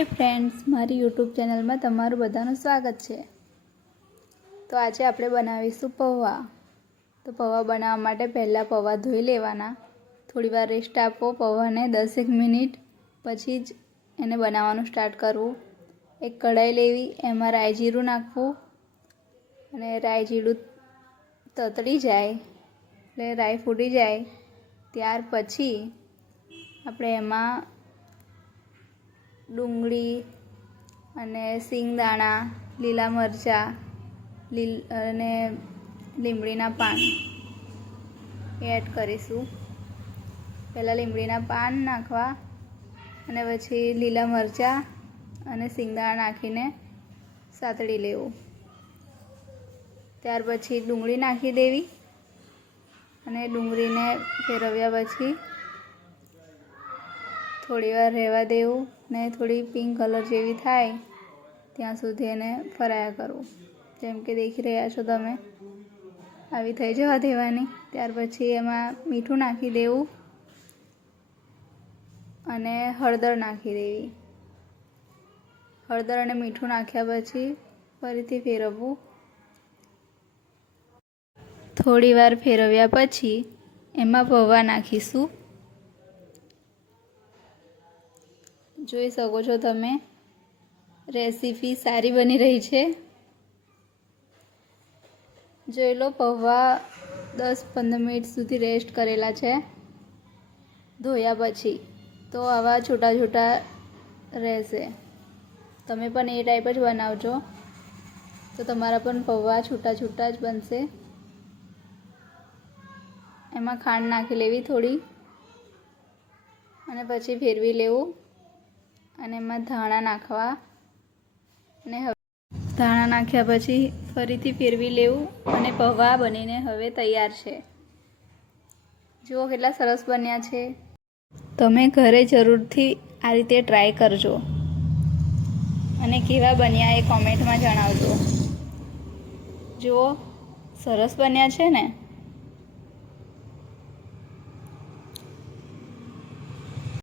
Hi friends, મારી YouTube ચેનલમાં તમારું બધાનું સ્વાગત છે। તો આજે આપણે બનાવીશું પૌવા। તો પૌવા બનાવવા માટે પહેલાં પૌવા ધોઈ લેવાના, થોડીવાર રેસ્ટ આપો પૌવાને 10 મિનિટ, પછી જ એને બનાવવાનું સ્ટાર્ટ કરવું। એક કઢાઈ લેવી, એમાં રાઈ જીરું નાખવું અને રાઈ જીરું તતડી જાય એટલે રાઈ ફૂટી જાય ત્યાર પછી આપણે એમાં ડુંગળી અને સિંગદાણા, લીલા મરચાં અને લીમડીના પાન એડ કરીશું। પહેલાં લીમડીના પાન નાખવા અને પછી લીલા મરચાં અને સિંગદાણા નાખીને સાતળી લેવું। ત્યાર પછી ડુંગળી નાખી દેવી અને ડુંગળીને ફેરવ્યા પછી થોડીવાર રહેવા દેવું ને થોડી પિંક કલર જેવી થાય ત્યાં સુધી એને ફરાયા કરવું। જેમ કે દેખી રહ્યા છો તમે, આવી થઈ જવા દેવાની। ત્યાર પછી એમાં મીઠું નાખી દેવું અને હળદર નાખી દેવી। હળદર અને મીઠું નાખ્યા પછી ફરીથી ફેરવવું। થોડીવાર ફેરવ્યા પછી એમાં પૌવા નાખીશું। જોઈ શકો છો તમે, રેસીપી સારી બની રહી છે। જોઈ લો, પૌવા 10-15 મિનિટ સુધી રેસ્ટ કરેલા છે ધોયા પછી, તો આવા છૂટા છૂટા રહેશે। તમે પણ એ ટાઈપ જ બનાવજો તો તમારા પણ પૌવા છૂટા છૂટા જ બનશે। એમાં ખાંડ નાખી લેવી થોડી અને પછી ફેરવી લેવું અને એમાં ધાણા નાખવા અને ધાણા નાખ્યા પછી ફરીથી ફેરવી લેવું અને પૌવા બનીને હવે તૈયાર છે। જુઓ કેટલા સરસ બન્યા છે। તમે ઘરે જરૂરથી આ રીતે ટ્રાય કરજો અને કેવા બન્યા એ કોમેન્ટમાં જણાવજો। જુઓ, સરસ બન્યા છે ને।